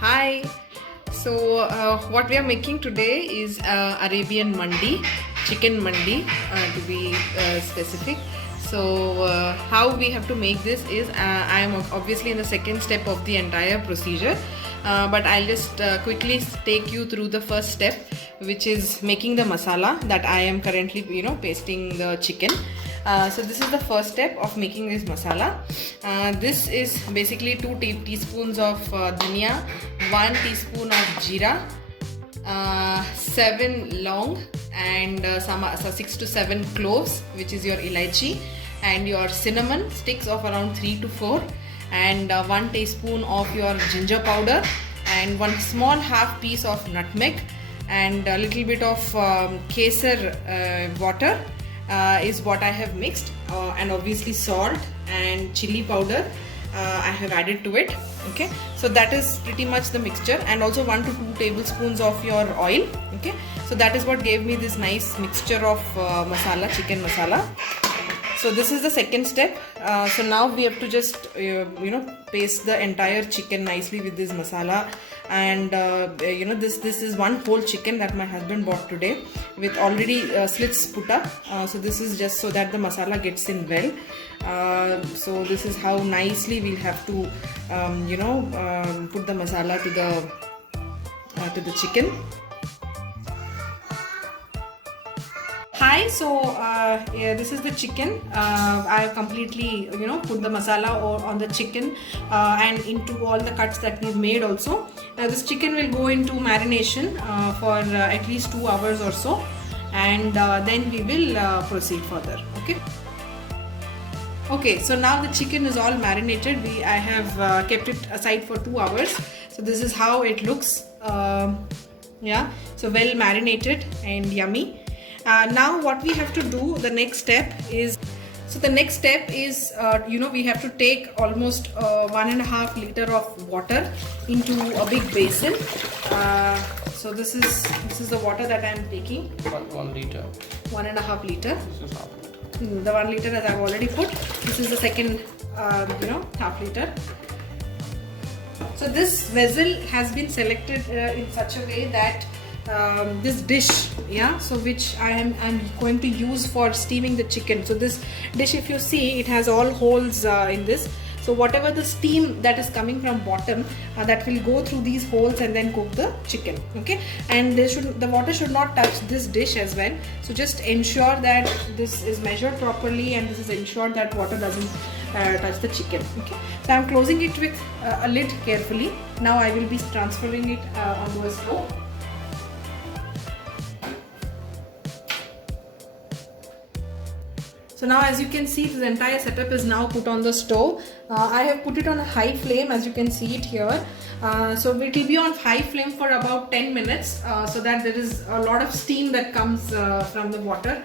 Hi. So what we are making today is Arabian mandi, chicken mandi to be specific. So how we have to make this is I am obviously in the second step of the entire procedure, but I'll just quickly take you through the first step, which is making the masala that I am currently pasting the chicken. So this is the first step of making this masala. This is basically 2 teaspoons of dhania, 1 teaspoon of jeera, 7 long, and some 6 to 7 cloves, which is your elaichi, and your cinnamon sticks of around 3 to 4, and 1 teaspoon of your ginger powder, and 1 small half piece of nutmeg, and a little bit of kesar water is what I have mixed, and obviously salt and chili powder I have added to it. Okay, so that is pretty much the mixture, and also 1 to 2 tablespoons of your oil. Okay, so that is what gave me this nice mixture of masala, chicken masala. So this is the second step. So now we have to just paste the entire chicken nicely with this masala, and this is 1 whole chicken that my husband bought today with already slits put up. So this is just so that the masala gets in well. So this is how nicely we'll have to put the masala to the chicken. Hi, so yeah, this is the chicken. I have completely put the masala on the chicken and into all the cuts that we've made also. This chicken will go into marination for at least 2 hours or so, and then we will proceed further. Okay, so now the chicken is all marinated. I have kept it aside for 2 hours. So this is how it looks. Yeah, so well marinated and yummy. Now what we have to do, the next step is, we have to take almost 1.5 liter of water into a big basin. So this is the water that I am taking. 1 liter. 1.5 liter. This is half liter. The 1 liter that I have already put. This is the second, half liter. So this vessel has been selected in such a way that this dish, so which I'm going to use for steaming the chicken. So this dish, if you see, it has all holes in this. So whatever the steam that is coming from bottom, that will go through these holes and then cook the chicken. Okay, and the water should not touch this dish as well. So just ensure that this is measured properly, and this is ensured that water doesn't touch the chicken. Okay, so I'm closing it with a lid carefully. Now I will be transferring it onto a stove. So now, as you can see, this entire setup is now put on the stove. I have put it on a high flame, as you can see it here. So it will be on high flame for about 10 minutes so that there is a lot of steam that comes from the water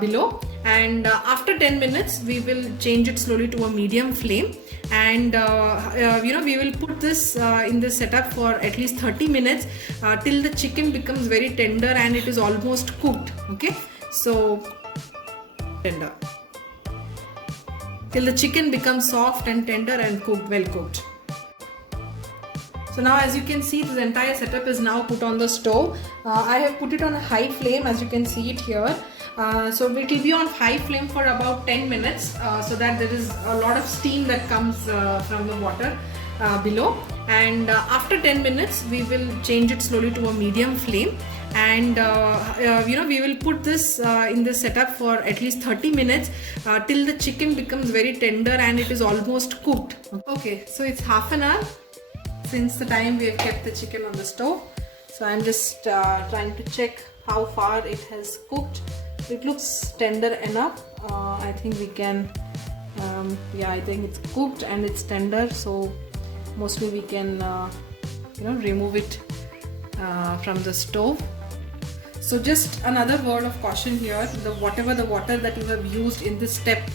below. And after 10 minutes, we will change it slowly to a medium flame. And we will put this in this setup for at least 30 minutes till the chicken becomes very tender and it is almost cooked. Okay, so tender till the chicken becomes soft and tender and well cooked. So now, as you can see, this entire setup is now put on the stove. I have put it on a high flame, as you can see it here. So it will be on high flame for about 10 minutes so that there is a lot of steam that comes from the water below. And after 10 minutes, we will change it slowly to a medium flame. And we will put this in this setup for at least 30 minutes till the chicken becomes very tender and it is almost cooked. Okay, so it's half an hour since the time we have kept the chicken on the stove. So I'm just trying to check how far it has cooked. It looks tender enough. I think we can, I think it's cooked and it's tender. So mostly we can, remove it from the stove. So just another word of caution here, whatever the water that you have used in this step,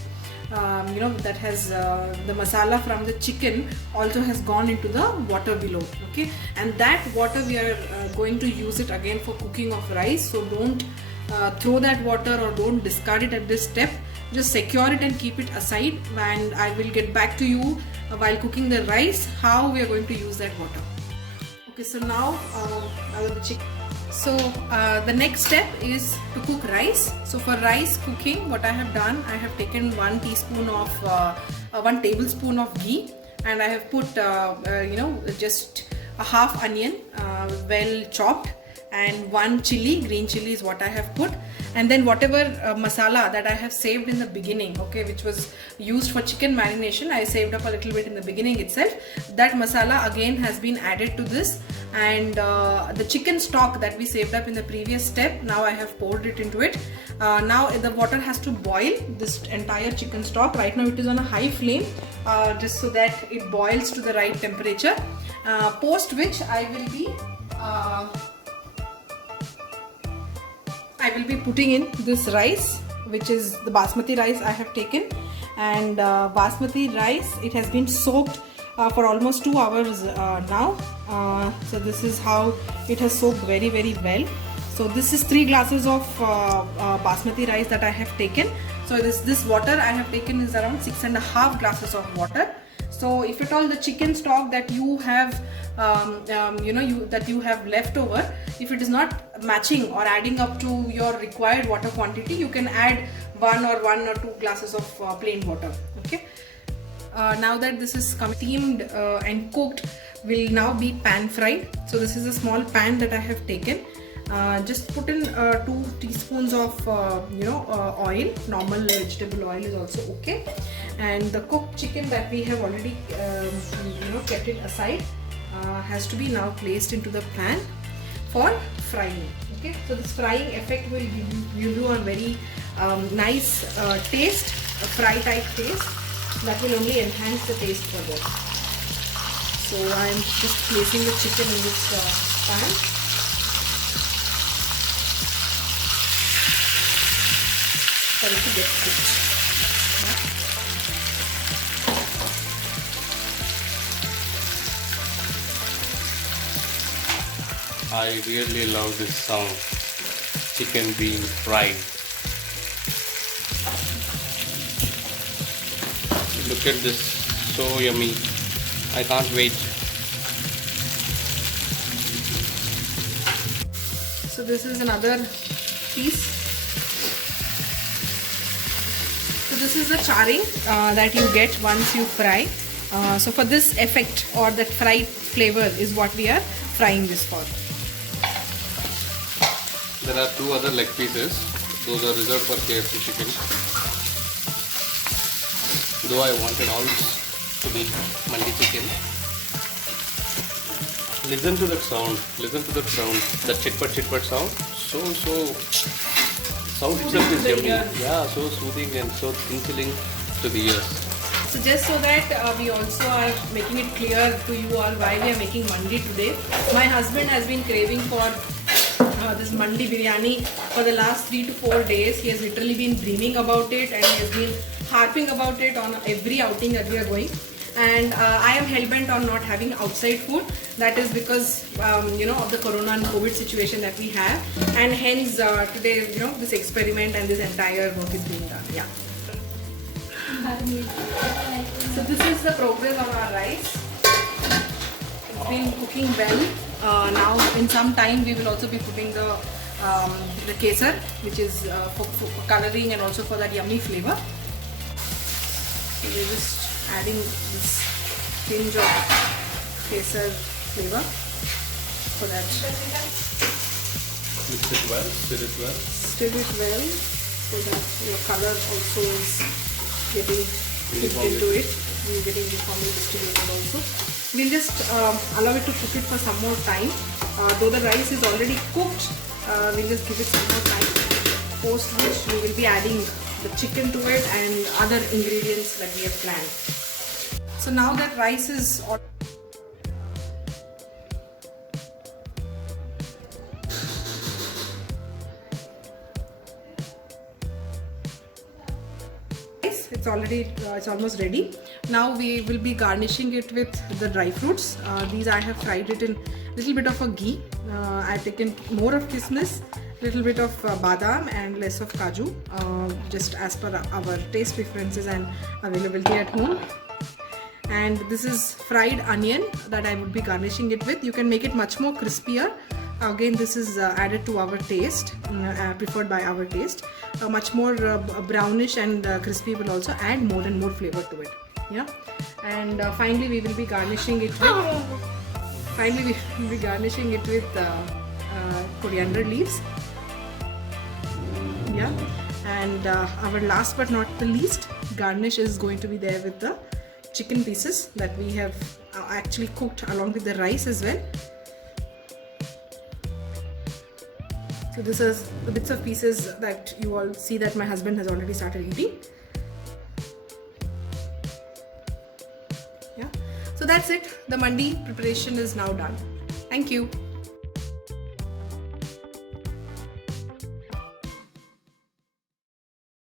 that has the masala from the chicken also has gone into the water below. Okay, and that water we are going to use it again for cooking of rice. So don't throw that water or don't discard it at this step. Just secure it and keep it aside, and I will get back to you while cooking the rice how we are going to use that water. Okay, so now the chicken. So the next step is to cook rice. So for rice cooking, what I have done, I have taken 1 tablespoon of ghee, and I have put just a half onion, well chopped, and 1 green chili is what I have put, and then whatever masala that I have saved in the beginning, okay, which was used for chicken marination, I saved up a little bit in the beginning itself. That masala again has been added to this, and the chicken stock that we saved up in the previous step, now I have poured it into it. Now the water has to boil this entire chicken stock. Right now it is on a high flame, just so that it boils to the right temperature, post which I will be putting in this rice, which is the basmati rice I have taken. And basmati rice, it has been soaked for almost 2 hours now. So this is how it has soaked very well. So this is 3 glasses of basmati rice that I have taken. So this water I have taken is around 6.5 glasses of water. So if at all the chicken stock that you have that you have left over, if it is not matching or adding up to your required water quantity, you can add 1 or 2 glasses of plain water. Okay. Now that this is steamed and cooked, will now be pan fried. So this is a small pan that I have taken. Just put in 2 teaspoons of oil. Normal vegetable oil is also okay. And the cooked chicken that we have already kept it aside has to be now placed into the pan for frying. Okay, so this frying effect will give you a very nice taste, a fry type taste that will only enhance the taste further. So I am just placing the chicken in this pan. For it to get cooked. I really love this sound. Chicken being fried. Look at this, so yummy. I can't wait. So this is another piece. So this is the charring that you get once you fry. So for this effect or that fried flavor is what we are frying this for. There are 2 other leg pieces. Those are reserved for KFC chicken. Though I wanted all this to be mandi chicken. Listen to that sound. Listen to that sound. That chitpat sound. So sound itself is yummy. Yeah, so soothing and so tinkling to the ears. So just so that we also are making it clear to you all why we are making mandi today. My husband has been craving for this mandi biryani for the last 3 to 4 days. He has literally been dreaming about it, and he has been harping about it on every outing that we are going. And I am hell-bent on not having outside food. That is because of the corona and COVID situation that we have, and hence today this experiment and this entire work is being done. Yeah. So this is the progress of our rice. It's been cooking well. Now in some time we will also be putting the kesar, which is for coloring and also for that yummy flavor. So we're just adding this tinge of kesar flavor for that. Mix it well, stir it well. Stir it well so that your color also is getting cooked into it. We're getting uniformly distributed also. We'll just allow it to cook it for some more time. Though the rice is already cooked, we'll just give it some more time. Post which we will be adding the chicken to it and other ingredients that we have planned. So now that rice is it's almost ready. Now we will be garnishing it with the dry fruits. These I have fried it in a little bit of a ghee. I've taken more of kismis, little bit of badam and less of kaju, just as per our taste preferences and availability at home. and this is fried onion that I would be garnishing it with. You can make it much more crispier. Again, this is added to our taste, preferred by our taste. Much more brownish and crispy will also add more and more flavor to it. Yeah, and finally we will be garnishing it with coriander leaves. Yeah, and our last but not the least garnish is going to be there with the chicken pieces that we have actually cooked along with the rice as well. So this is the bits of pieces that you all see that my husband has already started eating. Yeah, so that's it. The mandi preparation is now done. Thank you.